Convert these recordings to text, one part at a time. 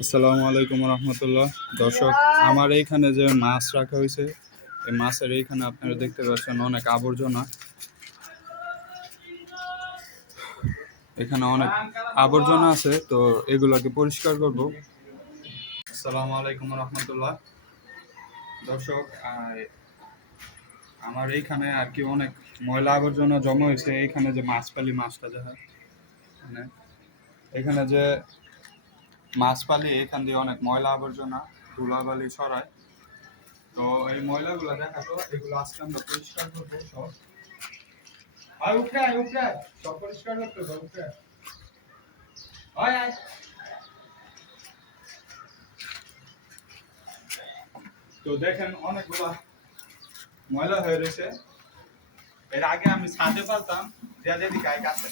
আসসালামু আলাইকুম রহমতুল্লাহ। দর্শক, আমার এইখানে যে মাছ রাখা হয়েছে, এই মাছের এইখানে আপনারা দেখতে পাচ্ছেন অনেক আবর্জনা। এখানে অনেক আবর্জনা আছে, তো এগুলোকে পরিষ্কার করব। আসসালামু আলাইকুম রহমতুল্লাহ। দর্শক, আমার এইখানে আর কি অনেক ময়লা আবর্জনা জমা হয়েছে। এইখানে যে মাছ পালি, মাছটা যা হয়, মানে এখানে যে মাছ পালি, এখান দিয়ে অনেক ময়লা আবর্জনা ধুলাবালি ছড়ায়। তো এই ময়লাগুলো দেখাতো, এগুলো আজকে আমরা পরিষ্কার করবো সব। উঠে সব পরিষ্কার করতে হবে, উঠে আয়। তো দেখেন অনেকগুলা ময়লা হয়ে রয়েছে। এর আগে আমি ছাদে পারতাম, যদি গায়ে কাছে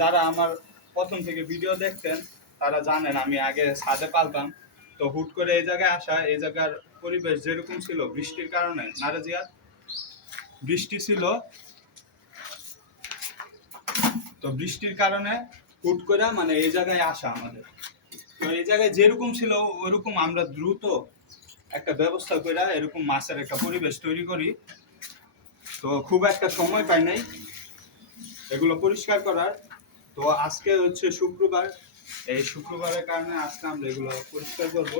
যারা আমার প্রথম থেকে ভিডিও দেখতেন তারা জানেন আমি আগে ছাদে পালতাম। তো হুট করে এই জায়গায় আসা, এই জায়গার পরিবেশ যেরকম ছিল বৃষ্টির কারণে, নারাজিয়া বৃষ্টি ছিল, তো বৃষ্টির কারণে হুট করে মানে এই জায়গায় আসা আমাদের। তো এই জায়গায় যেরকম ছিল ওইরকম আমরা দ্রুত একটা ব্যবস্থা করে এরকম মাছের একটা পরিবেশ তৈরি করি। তো খুব একটা সময় পাই নাই এগুলো পরিষ্কার করার। তো আজকে হচ্ছে শুক্রবার, এই শুক্রবারের কারণে আজকে আমরা এগুলো পরিষ্কার করব।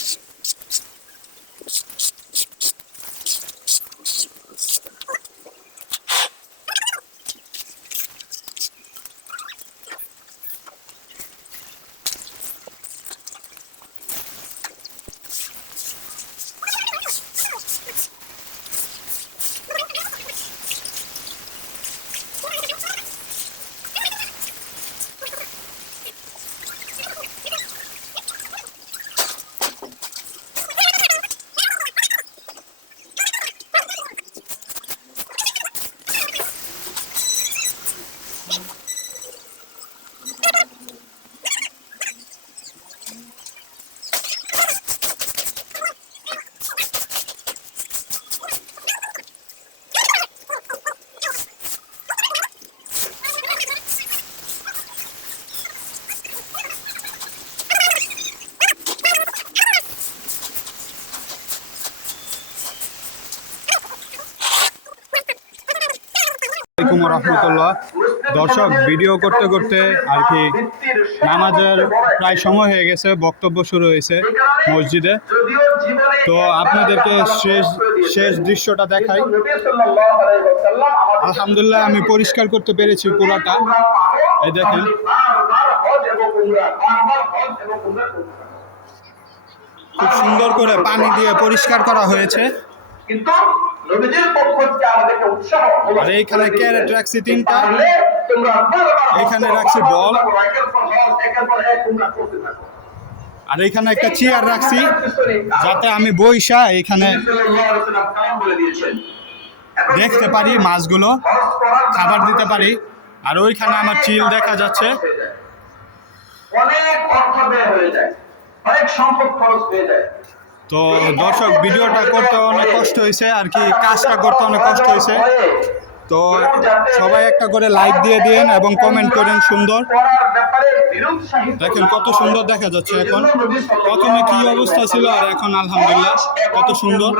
আসসালামু আলাইকুম রহমতুল্লাহ। দর্শক, ভিডিও করতে করতে আর কি নামাজের প্রায় সময় হয়ে গেছে, বক্তব্য শুরু হয়েছে মসজিদে। তো আপনাদেরকে শেষ দৃশ্যটা দেখাই। আলহামদুলিল্লাহ আমি পরিষ্কার করতে পেরেছি পুরাটা। এই দেখেন, খুব সুন্দর করে পানি দিয়ে পরিষ্কার করা হয়েছে। আর এইখানে ক্যারেট রাখছি 3টা, এখানে রাখছি বল, আর এইখানে একটা চেয়ার রাখছি যাতে আমি বইসা এখানে দেখতে পারি, মাছগুলো খাবার দিতে পারি। আর ওইখানে আমার চিল দেখা যাচ্ছে। অনেক অর্থ ব্যয় হয়ে যায়, অনেক সম্পদ খরচ হয়ে যায়। তো দর্শক, ভিডিওটা করতে অনেক কষ্ট হয়েছে আর কি, কাজটা করতে অনেক কষ্ট হয়েছে। তো সবাই একটা করে লাইক দিয়ে দিন এবং কমেন্ট করেন সুন্দর। দেখেন কত সুন্দর দেখা যাচ্ছে এখন। প্রথমে কি অবস্থা ছিল আর এখন আলহামদুলিল্লাহ কত সুন্দর।